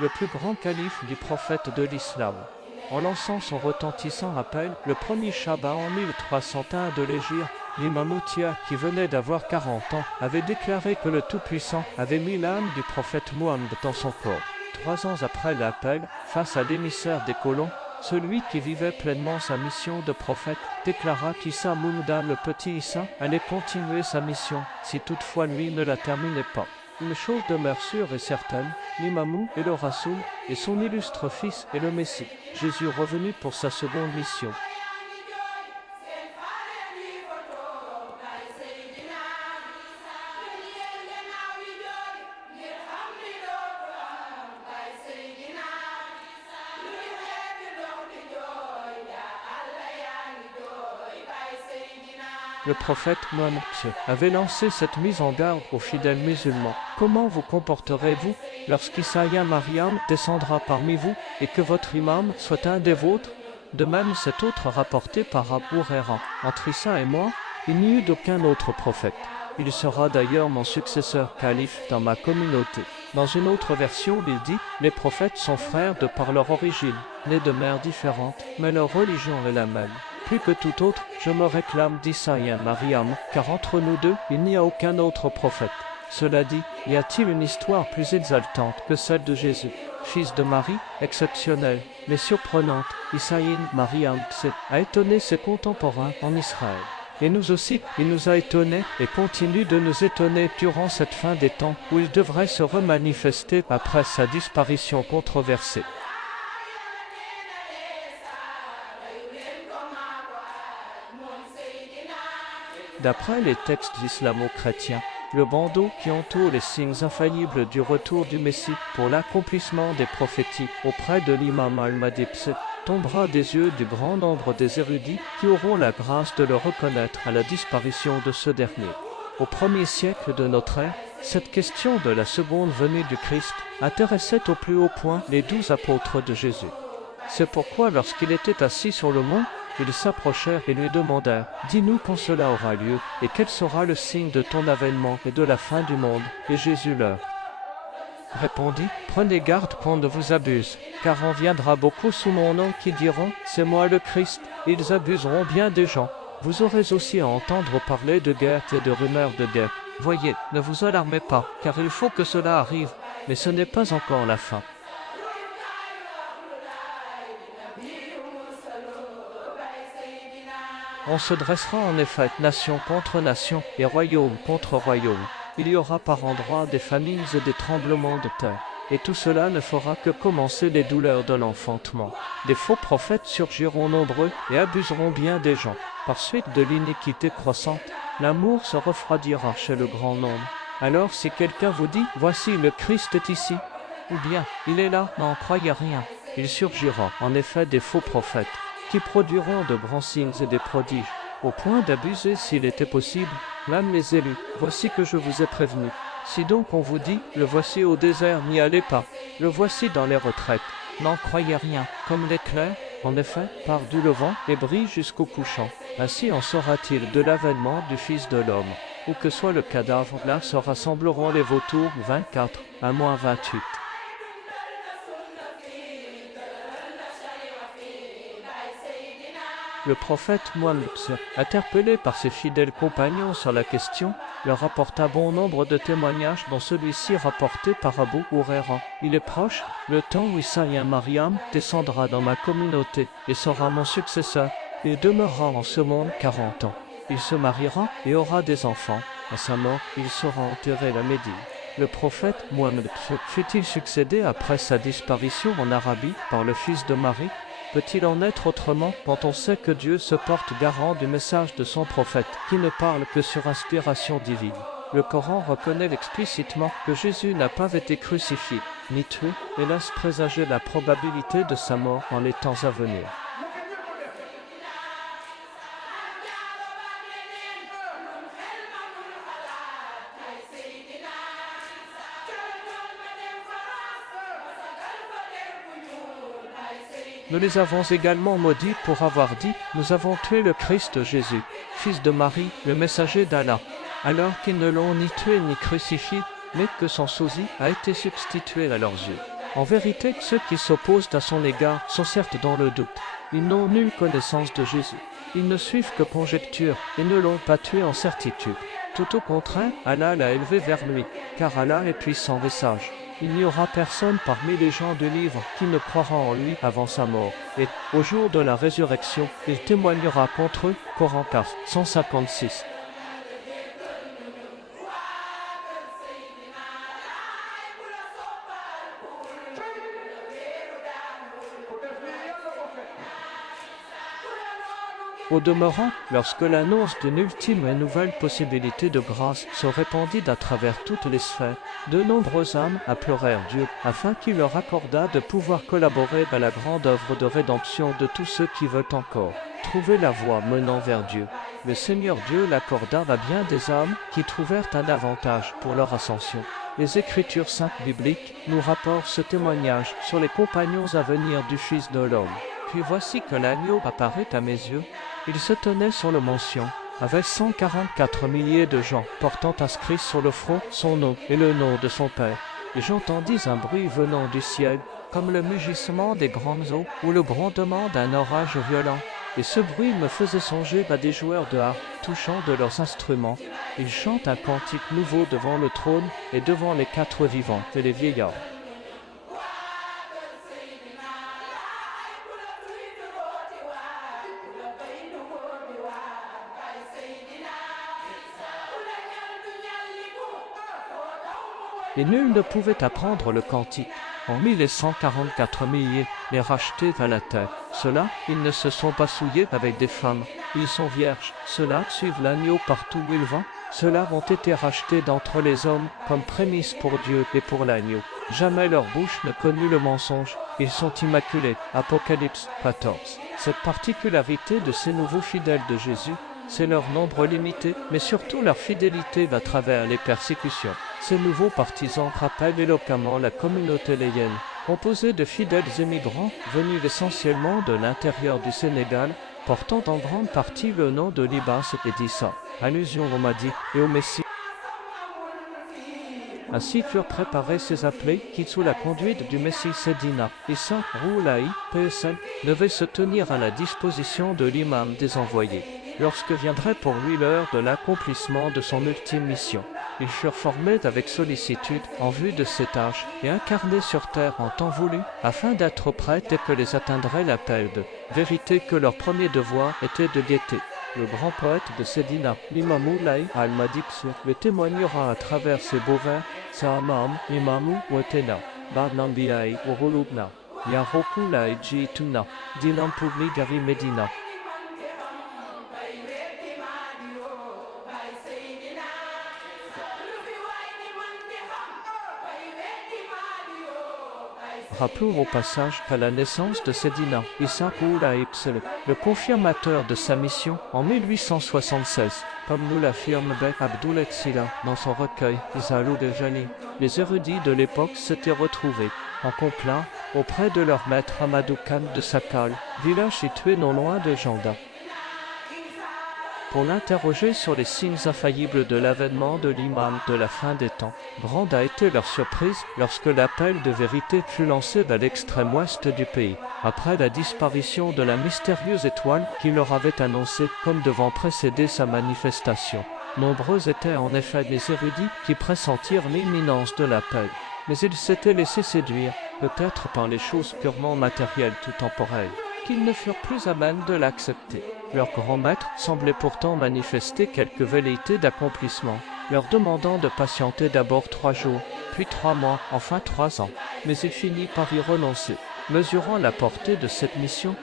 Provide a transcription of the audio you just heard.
le plus grand calife du prophète de l'islam. En lançant son retentissant appel, le premier Shabbat en 1301 de l'Hégire, l'imam Outia, qui venait d'avoir 40 ans, avait déclaré que le Tout-Puissant avait mis l'âme du prophète Mohammed dans son corps. 3 ans après l'appel, face à l'émissaire des colons, celui qui vivait pleinement sa mission de prophète déclara qu'Issa Mouda, le petit Issa, allait continuer sa mission, si toutefois lui ne la terminait pas. Une chose demeure sûre et certaine, l'Imamou est le Rassoul, et son illustre fils est le Messie, Jésus revenu pour sa seconde mission. Le prophète Mohammed avait lancé cette mise en garde aux fidèles musulmans. Comment vous comporterez-vous lorsqu'Issa Maryam descendra parmi vous et que votre imam soit un des vôtres? De même, cet autre rapporté par Abu Huraira. Entre Issa et moi, il n'y eut d'aucun autre prophète. Il sera d'ailleurs mon successeur calife dans ma communauté. Dans une autre version, il dit « Les prophètes sont frères de par leur origine, nés de mères différentes, mais leur religion est la même. » Plus que tout autre, je me réclame d'Issa et Maryam, car entre nous deux, il n'y a aucun autre prophète. Cela dit, y a-t-il une histoire plus exaltante que celle de Jésus, fils de Marie, exceptionnelle, mais surprenante? Issa et Maryam a étonné ses contemporains en Israël. Et nous aussi, il nous a étonnés et continue de nous étonner durant cette fin des temps où il devrait se remanifester après sa disparition controversée. D'après les textes islamo-chrétiens, le bandeau qui entoure les signes infaillibles du retour du Messie pour l'accomplissement des prophéties auprès de l'imam al-Mahdi tombera des yeux du grand nombre des érudits qui auront la grâce de le reconnaître à la disparition de ce dernier. Au 1er siècle de notre ère, cette question de la seconde venue du Christ intéressait au plus haut point les 12 apôtres de Jésus. C'est pourquoi lorsqu'il était assis sur le mont, ils s'approchèrent et lui demandèrent « Dis-nous quand cela aura lieu, et quel sera le signe de ton avènement et de la fin du monde ?» Et Jésus leur répondit « Prenez garde qu'on ne vous abuse, car en viendra beaucoup sous mon nom qui diront « C'est moi le Christ », et ils abuseront bien des gens. Vous aurez aussi à entendre parler de guerre et de rumeurs de guerre. Voyez, ne vous alarmez pas, car il faut que cela arrive, mais ce n'est pas encore la fin. On se dressera en effet nation contre nation et royaume contre royaume. Il y aura par endroits des famines et des tremblements de terre. Et tout cela ne fera que commencer les douleurs de l'enfantement. Des faux prophètes surgiront nombreux et abuseront bien des gens. Par suite de l'iniquité croissante, l'amour se refroidira chez le grand nombre. Alors si quelqu'un vous dit « Voici le Christ est ici » ou bien « Il est là », n'en croyez rien. Il surgira en effet des faux prophètes qui produiront de grands signes et des prodiges, au point d'abuser, s'il était possible, même les élus. Voici que je vous ai prévenu. Si donc on vous dit, le voici au désert, n'y allez pas, le voici dans les retraites, n'en croyez rien, comme l'éclair, en effet, part du levant et brille jusqu'au couchant. Ainsi en sera-t-il de l'avènement du Fils de l'homme. Où que soit le cadavre, là se rassembleront les vautours. 24, 1-28. Le prophète Mohammed, interpellé par ses fidèles compagnons sur la question, leur apporta bon nombre de témoignages dont celui-ci rapporté par Abu Huraira. Il est proche, le temps où Issa et Maryam descendra dans ma communauté et sera mon successeur. Il demeurera en ce monde 40 ans. Il se mariera et aura des enfants. À sa mort, il sera enterré à Médine. Le prophète Mohammed fut-il succédé après sa disparition en Arabie par le fils de Marie? Peut-il en être autrement quand on sait que Dieu se porte garant du message de son prophète, qui ne parle que sur inspiration divine? Le Coran reconnaît explicitement que Jésus n'a pas été crucifié, ni tué, et laisse présager la probabilité de sa mort dans les temps à venir. Nous les avons également maudits pour avoir dit « Nous avons tué le Christ Jésus, fils de Marie, le messager d'Allah », alors qu'ils ne l'ont ni tué ni crucifié, mais que son sosie a été substitué à leurs yeux. En vérité, ceux qui s'opposent à son égard sont certes dans le doute. Ils n'ont nulle connaissance de Jésus. Ils ne suivent que conjectures et ne l'ont pas tué en certitude. Tout au contraire, Allah l'a élevé vers lui, car Allah est puissant et sage. Il n'y aura personne parmi les gens du livre qui ne croira en lui avant sa mort. Et, au jour de la résurrection, il témoignera contre eux. Coran 4, 156. Au demeurant, lorsque l'annonce d'une ultime et nouvelle possibilité de grâce se répandit à travers toutes les sphères, de nombreuses âmes implorèrent Dieu afin qu'il leur accordât de pouvoir collaborer à la grande œuvre de rédemption de tous ceux qui veulent encore trouver la voie menant vers Dieu. Le Seigneur Dieu l'accorda à bien des âmes qui trouvèrent un avantage pour leur ascension. Les Écritures saintes bibliques nous rapportent ce témoignage sur les compagnons à venir du Fils de l'homme. Puis voici que l'agneau apparut à mes yeux. Il se tenait sur le mention, avec 144 milliers de gens portant inscrit sur le front son nom et le nom de son Père. Et j'entendis un bruit venant du ciel, comme le mugissement des grandes eaux ou le grondement d'un orage violent. Et ce bruit me faisait songer à des joueurs de harpe touchant de leurs instruments. Ils chantent un cantique nouveau devant le trône et devant les quatre vivants et les vieillards. Et nul ne pouvait apprendre le cantique, hormis les 144 milliers, les rachetés à la terre. Ceux-là, ils ne se sont pas souillés avec des femmes, ils sont vierges. Ceux-là suivent l'agneau partout où il va. Ceux-là ont été rachetés d'entre les hommes comme prémices pour Dieu et pour l'agneau. Jamais leur bouche ne connut le mensonge. Ils sont immaculés. Apocalypse 14. Cette particularité de ces nouveaux fidèles de Jésus, c'est leur nombre limité, mais surtout leur fidélité à travers les persécutions. Ces nouveaux partisans rappellent éloquemment la communauté layenne, composée de fidèles émigrants venus essentiellement de l'intérieur du Sénégal, portant en grande partie le nom de Libas et d'Issa, allusion au Mahdi et au Messie. Ainsi furent préparés ces appelés qui, sous la conduite du Messie Sédina, Issa Roulaï, PSL, devaient se tenir à la disposition de l'imam des envoyés, lorsque viendrait pour lui l'heure de l'accomplissement de son ultime mission. Ils furent formés avec sollicitude en vue de ces tâches et incarnés sur terre en temps voulu, afin d'être prêts dès que les atteindrait l'appel de vérité que leur premier devoir était de guetter. Le grand poète de Sédina, l'imam Moulay al-Mahdi, le témoignera à travers ses beaux vers. Sa'amam, imamu watena, ba'nambiai urulubna, yarokulai jituna, dinam publi gari medina. Rappelons au passage qu'à la naissance de Sédina, Issa Roulaï, le confirmateur de sa mission en 1876, comme nous l'affirme Bek Abdul Sila dans son recueil Isalou de Jali, les érudits de l'époque s'étaient retrouvés, en complat, auprès de leur maître Amadou Khan de Sakal, village situé non loin de Janda, pour l'interroger sur les signes infaillibles de l'avènement de l'imam de la fin des temps. Grande a été leur surprise lorsque l'appel de vérité fut lancé à l'extrême ouest du pays, après la disparition de la mystérieuse étoile qui leur avait annoncé comme devant précéder sa manifestation. Nombreux étaient en effet les érudits qui pressentirent l'imminence de l'appel, mais ils s'étaient laissés séduire, peut-être par les choses purement matérielles ou temporelles, qu'ils ne furent plus à même de l'accepter. Leur grand maître semblait pourtant manifester quelque velléité d'accomplissement, leur demandant de patienter d'abord 3 jours, puis 3 mois, enfin 3 ans. Mais il finit par y renoncer. Mesurant la portée de cette mission,